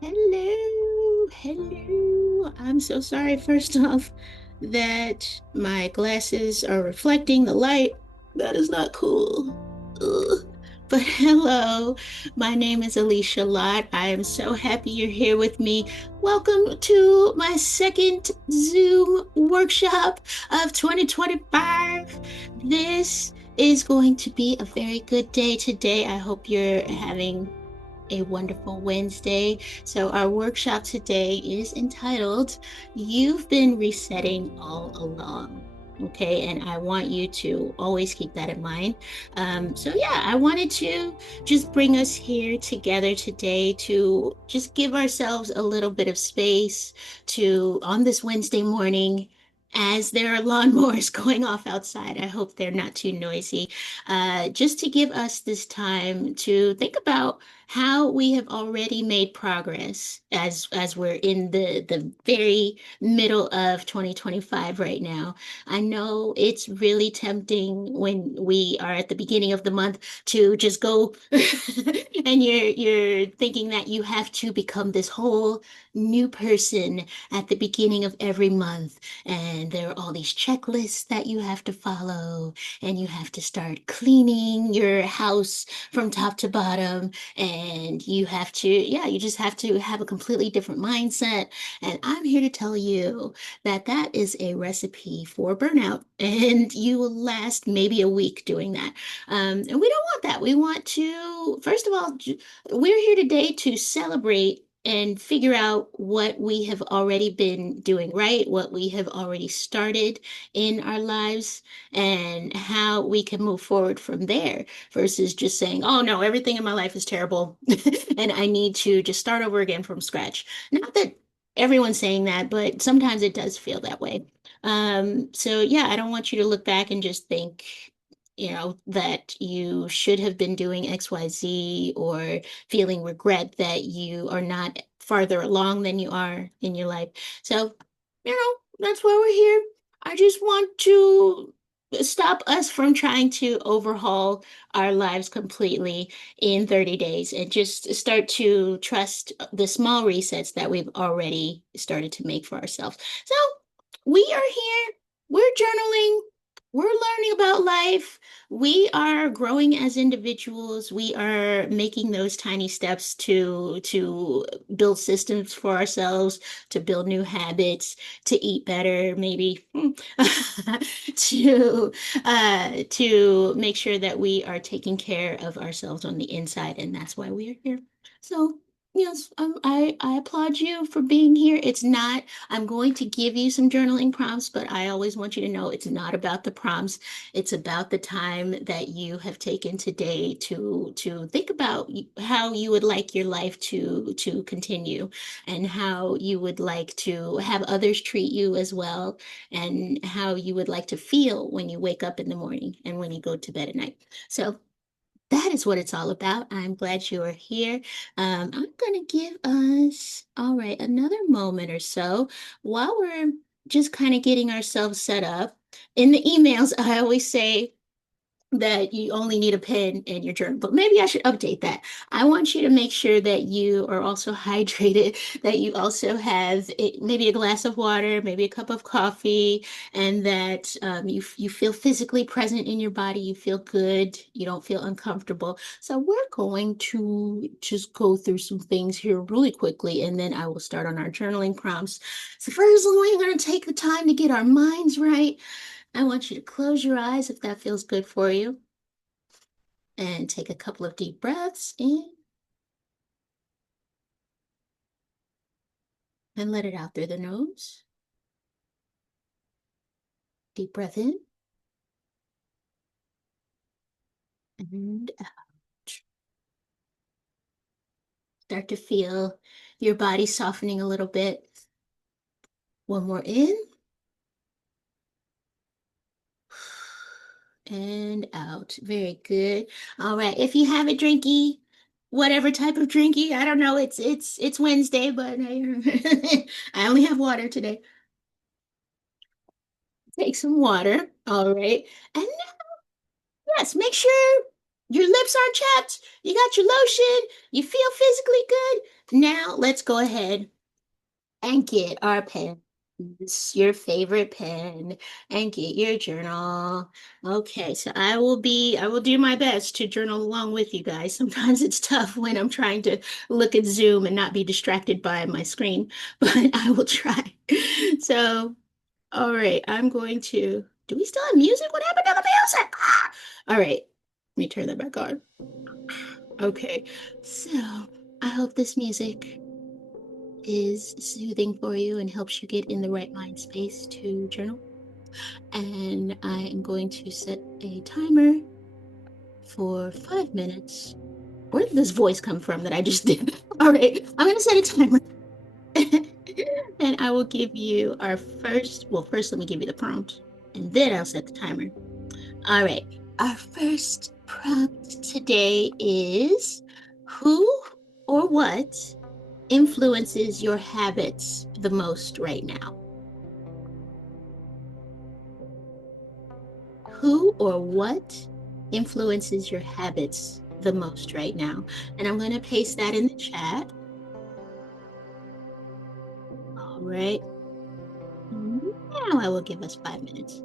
Hello, hello. I'm so sorry, first off, that my glasses are reflecting the light. That is not cool. Ugh. But hello, my name is Alicia Lott. I am so happy you're here with me. Welcome to my second Zoom workshop of 2025. This is going to be a very good day today. I hope you're having a wonderful Wednesday. So, our workshop today is entitled You've Been Resetting All Along. Okay, and I want you to always keep that in mind. Yeah, I wanted to just bring us here together today to just give ourselves a little bit of space to, on this Wednesday morning, as there are lawnmowers going off outside. I hope they're not too noisy. Just to give us this time to think about how we have already made progress as we're in the very middle of 2025 right now. I know it's really tempting when we are at the beginning of the month to just go and you're thinking that you have to become this whole new person at the beginning of every month, and there are all these checklists that you have to follow, and you have to start cleaning your house from top to bottom, and you have to, yeah, you just have to have a completely different mindset. And I'm here to tell you that that is a recipe for burnout, and you will last maybe a week doing that. And we don't want that. We want to, first of all, we're here today to celebrate and figure out what we have already been doing right, what we have already started in our lives, and how we can move forward from there versus just saying, oh no, everything in my life is terrible and I need to just start over again from scratch. Not that everyone's saying that, but sometimes it does feel that way. Yeah, I don't want you to look back and just think, that you should have been doing XYZ, or feeling regret that you are not farther along than you are in your life. So, that's why we're here. I just want to stop us from trying to overhaul our lives completely in 30 days and just start to trust the small resets that we've already started to make for ourselves. So we are here, we're journaling, we're learning about life, we are growing as individuals, we are making those tiny steps to build systems for ourselves, to build new habits, to eat better, maybe to make sure that we are taking care of ourselves on the inside, and that's why we are here. So yes, I applaud you for being here. It's not, I'm going to give you some journaling prompts, but I always want you to know it's not about the prompts. It's about the time that you have taken today to think about how you would like your life to continue, and how you would like to have others treat you as well, and how you would like to feel when you wake up in the morning and when you go to bed at night. So that is what it's all about. I'm glad you are here. I'm going to give us, all right, another moment or so while we're just kind of getting ourselves set up. In the emails, I always say, that you only need a pen and your journal, but maybe I should update that. I want you to make sure that you are also hydrated, that you also have maybe a glass of water, maybe a cup of coffee, and that you feel physically present in your body. You feel good. You don't feel uncomfortable. So we're going to just go through some things here really quickly, and then I will start on our journaling prompts. So first, we're going to take the time to get our minds right. I want you to close your eyes if that feels good for you, and take a couple of deep breaths in and let it out through the nose. Deep breath in and out. Start to feel your body softening a little bit. One more in and out. Very good. All right. If you have a drinky, whatever type of drinky, I don't know. It's Wednesday, but I only have water today. Take some water. All right. And yes, make sure. Your lips are chapped. You got your lotion. You feel physically good. Now let's go ahead and get our pen. Your favorite pen, and get your journal. Okay, so I will do my best to journal along with you guys. Sometimes it's tough when I'm trying to look at Zoom and not be distracted by my screen, but I will try. So, all right, I'm going to, do we still have music? What happened to the music? All right, let me turn that back on. Okay, so I hope this music is soothing for you and helps you get in the right mind space to journal. And I am going to set a timer for 5 minutes. Where did this voice come from that I just did? All right, I'm going to set a timer. And I will give you our first, well, first let me give you the prompt and then I'll set the timer. All right, our first prompt today is who or what influences your habits the most right now? Who or what influences your habits the most right now? And I'm going to paste that in the chat. All right. Now I will give us 5 minutes.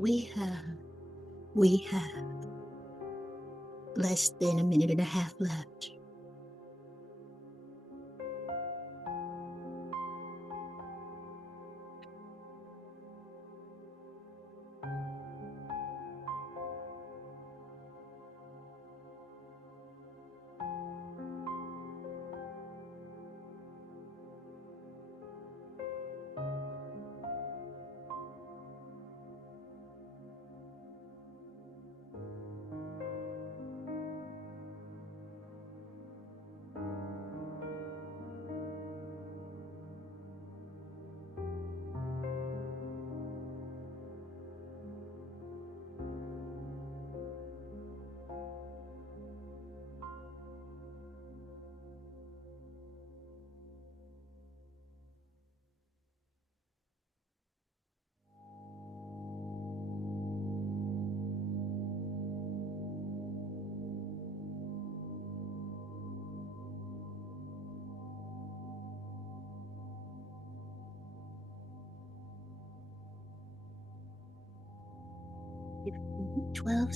we have we have less than a minute and a half left. Mhm. 12.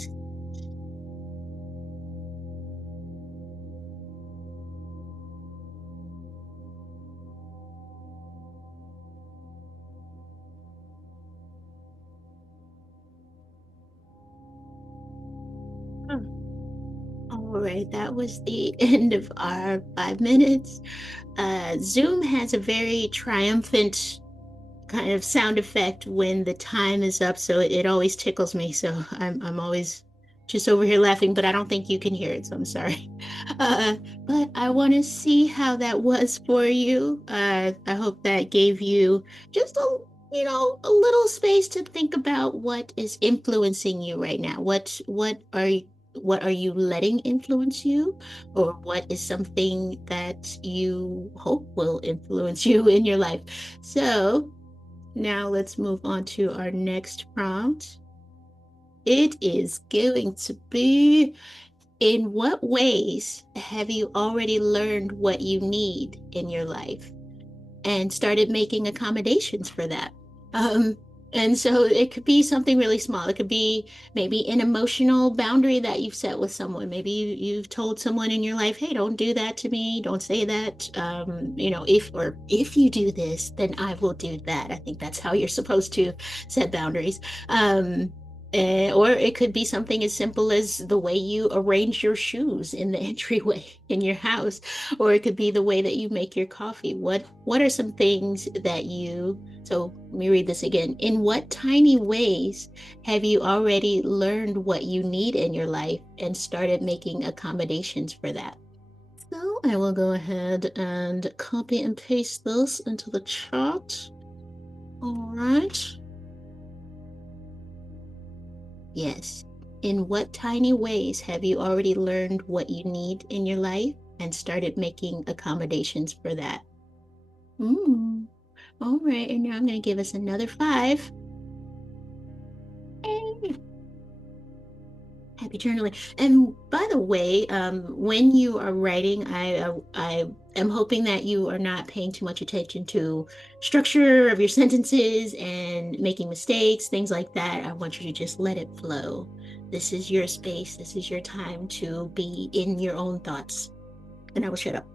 Oh, all right, that was the end of our 5 minutes. Zoom has a very triumphant kind of sound effect when the time is up, so it always tickles me. So I'm always just over here laughing, but I don't think you can hear it, so I'm sorry. Uh, but I want to see how that was for you. I hope that gave you just a little space to think about what is influencing you right now. What are you letting influence you, or what is something that you hope will influence you in your life? So now let's move on to our next prompt. It is going to be, in what ways have you already learned what you need in your life and started making accommodations for that? Um, and so it could be something really small. It could be maybe an emotional boundary that you've set with someone. Maybe you've told someone in your life, "Hey, don't do that to me. Don't say that. If you do this, then I will do that." I think that's how you're supposed to set boundaries. Um, or it could be something as simple as the way you arrange your shoes in the entryway in your house, or it could be the way that you make your coffee. What are some things that you so let me read this again. In what tiny ways have you already learned what you need in your life and started making accommodations for that? So I will go ahead and copy and paste this into the chat. All right. Yes. In what tiny ways have you already learned what you need in your life and started making accommodations for that? Mm. All right. And now I'm going to give us another 5. Yay. Happy journaling. And by the way, when you are writing, I am hoping that you are not paying too much attention to structure of your sentences and making mistakes, things like that. I want you to just let it flow. This is your space. This is your time to be in your own thoughts. And I will shut up.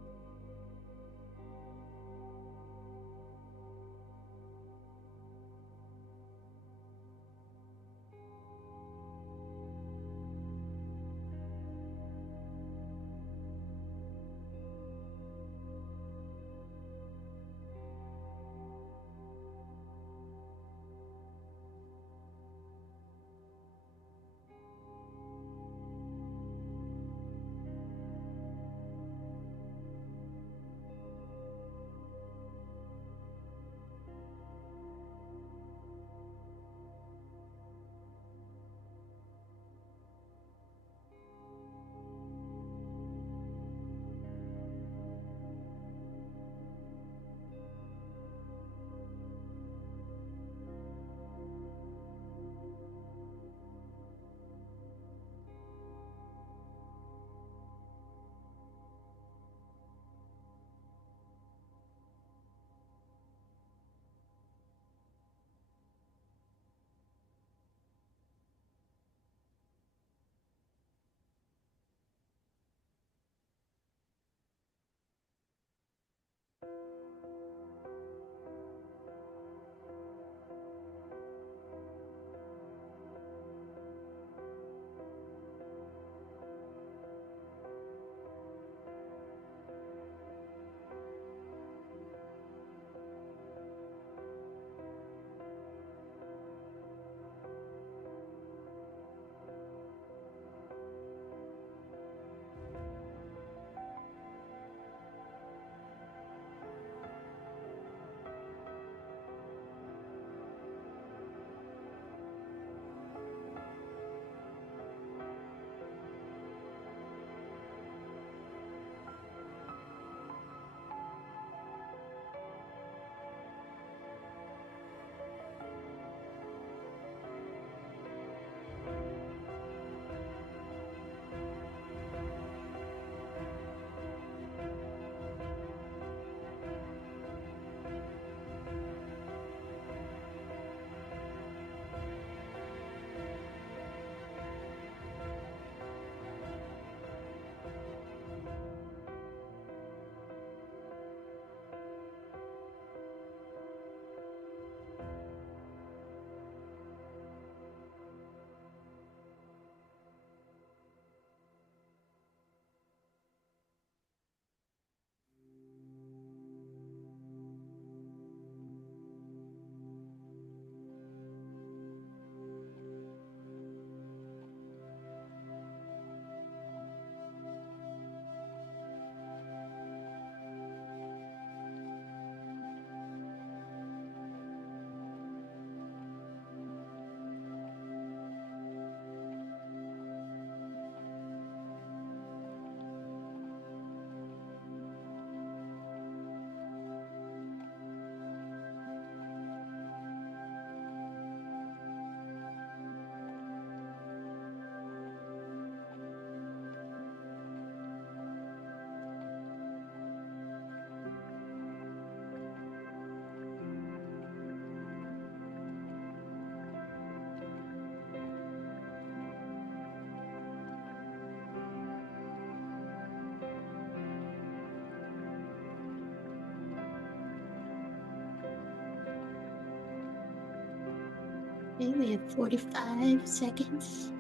Okay, we have 45 seconds.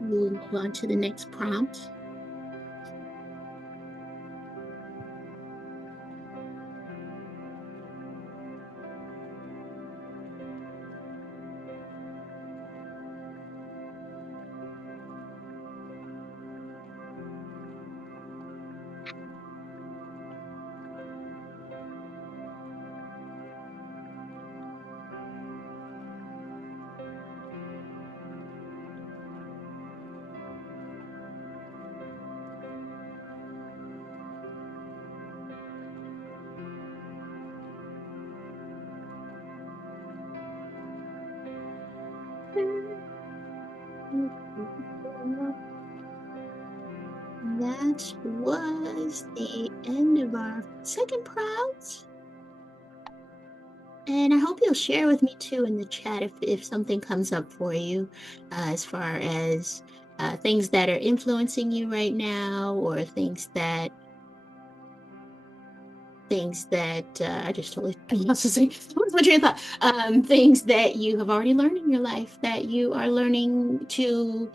We'll move on to the next prompt. That was the end of our second prompt. And I hope you'll share with me too in the chat if something comes up for you, as far as things that are influencing you right now, or things that I just totally lost what's my train of thought. Things that you have already learned in your life that you are learning to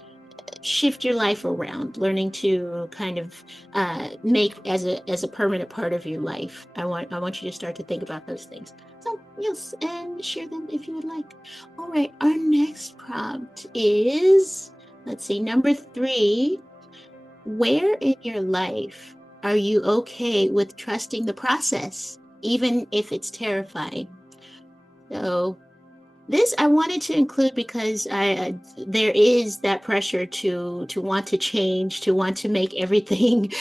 shift your life around, learning to kind of make as a permanent part of your life. I want you to start to think about those things. So yes, and share them if you would like. All right, our next prompt is, let's see, number 3. Where in your life are you okay with trusting the process, even if it's terrifying? So this I wanted to include because there is that pressure to want to change, to want to make everything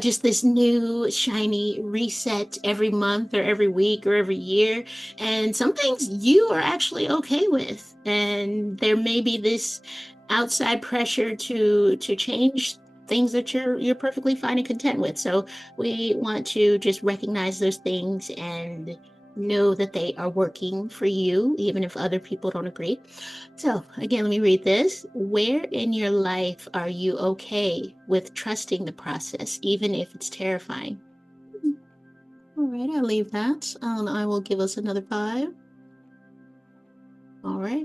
just this new shiny reset every month or every week or every year. And some things you are actually okay with, and there may be this outside pressure to change things that you're perfectly fine and content with. So we want to just recognize those things and know that they are working for you, even if other people don't agree. So, again, let me read this. Where in your life are you okay with trusting the process, even if it's terrifying? All right, I'll leave that. I will give us another 5. All right.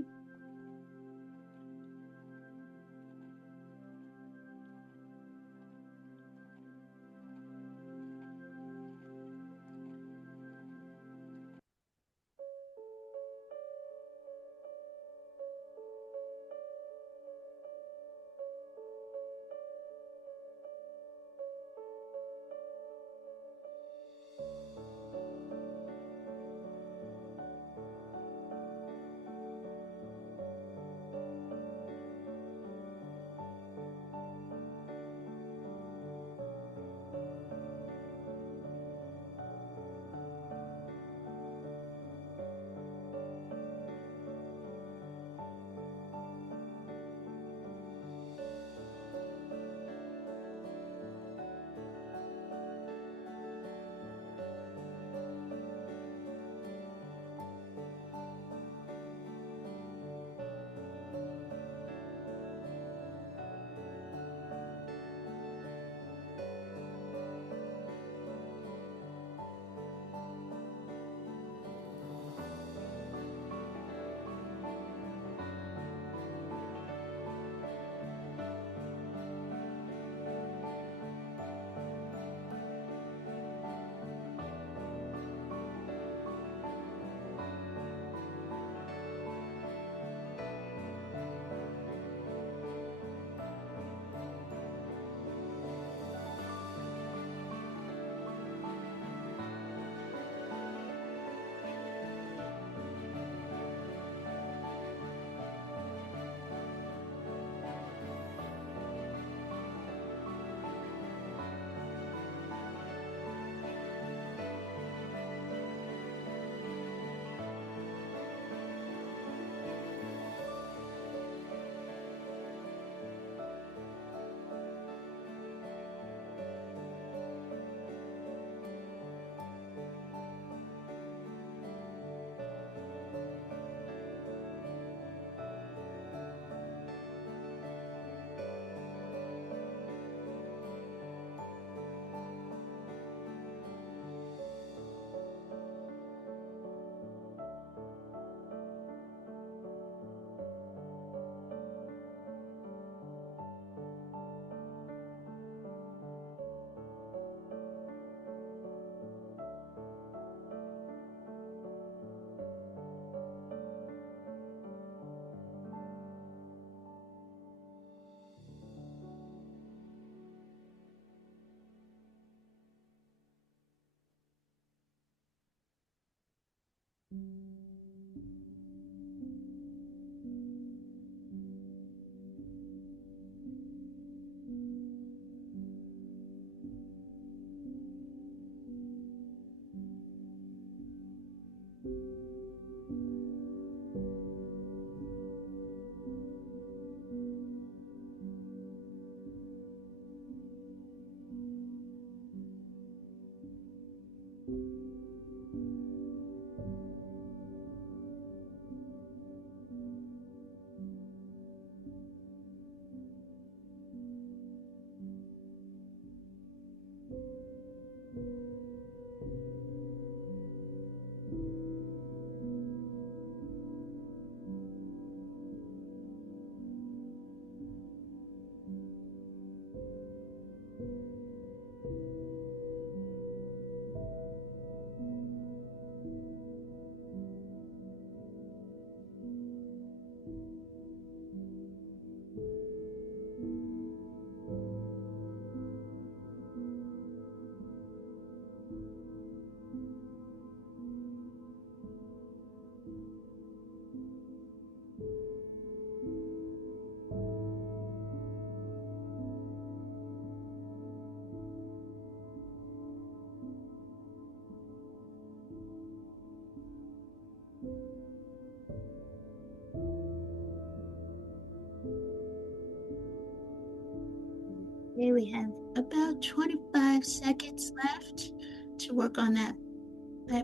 Okay, we have about 25 seconds left to work on that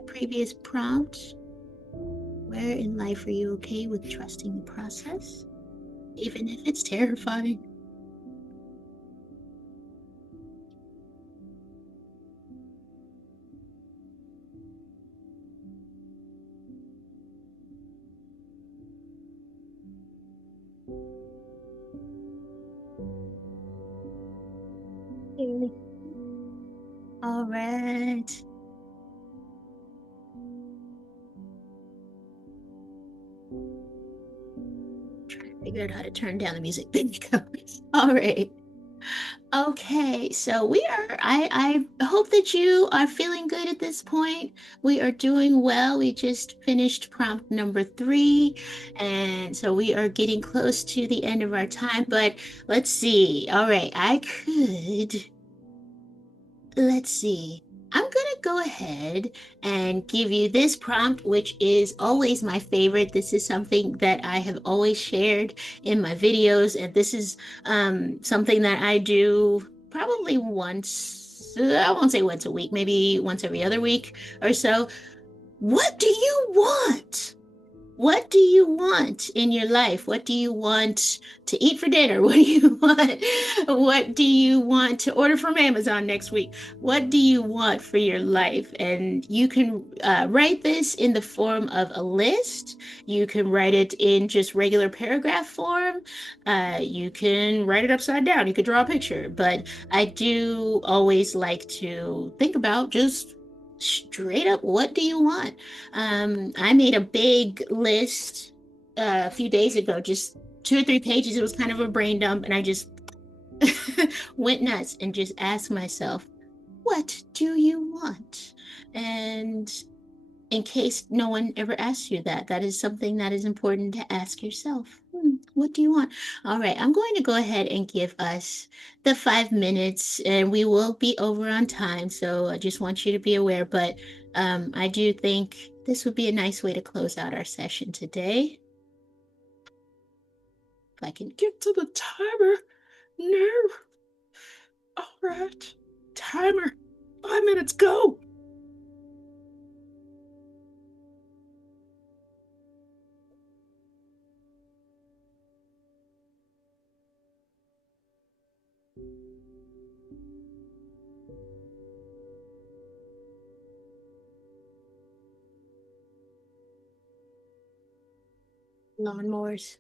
previous prompt. Where in life are you okay with trusting the process, even if it's terrifying? Okay. All right. Trying to figure out how to turn down the music. There you go. All right. Okay, so I hope that you are feeling good at this point. We are doing well. We just finished prompt number three, and so we are getting close to the end of our time, but let's see. All right, let's see. I'm gonna go ahead and give you this prompt, which is always my favorite. This is something that I have always shared in my videos, and this is something that I do probably once, I won't say once a week, maybe once every other week or so. What do you want? What do you want in your life? What do you want to eat for dinner? What do you want? What do you want to order from Amazon next week? What do you want for your life? And you can write this in the form of a list. You can write it in just regular paragraph form. You can write it upside down. You could draw a picture. But I do always like to think about just straight up, what do you want? I made a big list a few days ago, just 2 or 3 pages. It was kind of a brain dump, and I just went nuts and just asked myself, what do you want? And in case no one ever asks you that, that is something that is important to ask yourself. What do you want? All right, I'm going to go ahead and give us the 5 minutes, and we will be over on time. So I just want you to be aware. But I do think this would be a nice way to close out our session today. If I can get to the timer. No. All right. Timer. 5 minutes, go. Lawnmowers.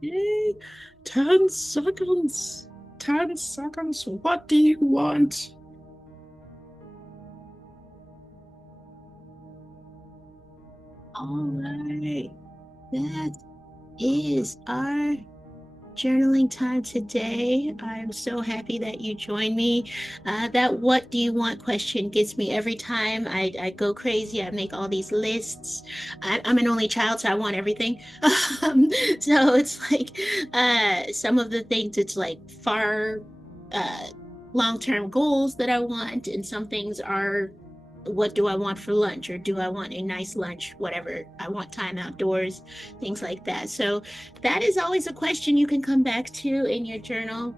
Yay. 10 seconds. 10 seconds. What do you want? All right. That is our journaling time today. I'm so happy that you joined me. That what do you want question gets me every time. I go crazy. I make all these lists. I'm an only child, so I want everything. So it's like some of the things, it's like far uh, long-term goals that I want, and some things are what do I want for lunch, or do I want a nice lunch, whatever. I want time outdoors, things like that. So that is always a question you can come back to in your journal.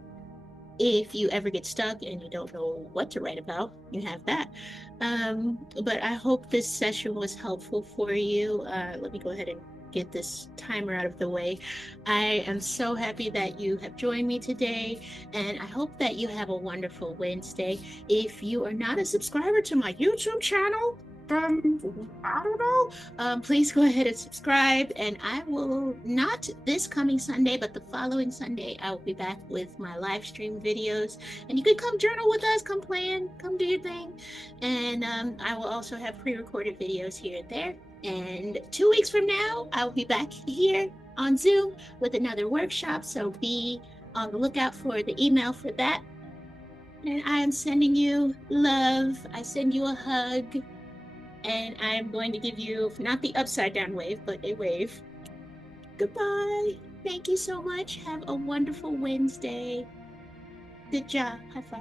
If you ever get stuck and you don't know what to write about, you have that. But I hope this session was helpful for you. Let me go ahead and get this timer out of the way. I am so happy that you have joined me today, and I hope that you have a wonderful Wednesday. If you are not a subscriber to my YouTube channel, I don't know, please go ahead and subscribe. And I will, not this coming Sunday, but the following Sunday, I will be back with my live stream videos. And you can come journal with us, come plan, come do your thing. And I will also have pre-recorded videos here and there. And 2 weeks from now, I will be back here on Zoom with another workshop. So be on the lookout for the email for that. And I am sending you love. I send you a hug. And I am going to give you not the upside down wave, but a wave. Goodbye. Thank you so much. Have a wonderful Wednesday. Good job. High five.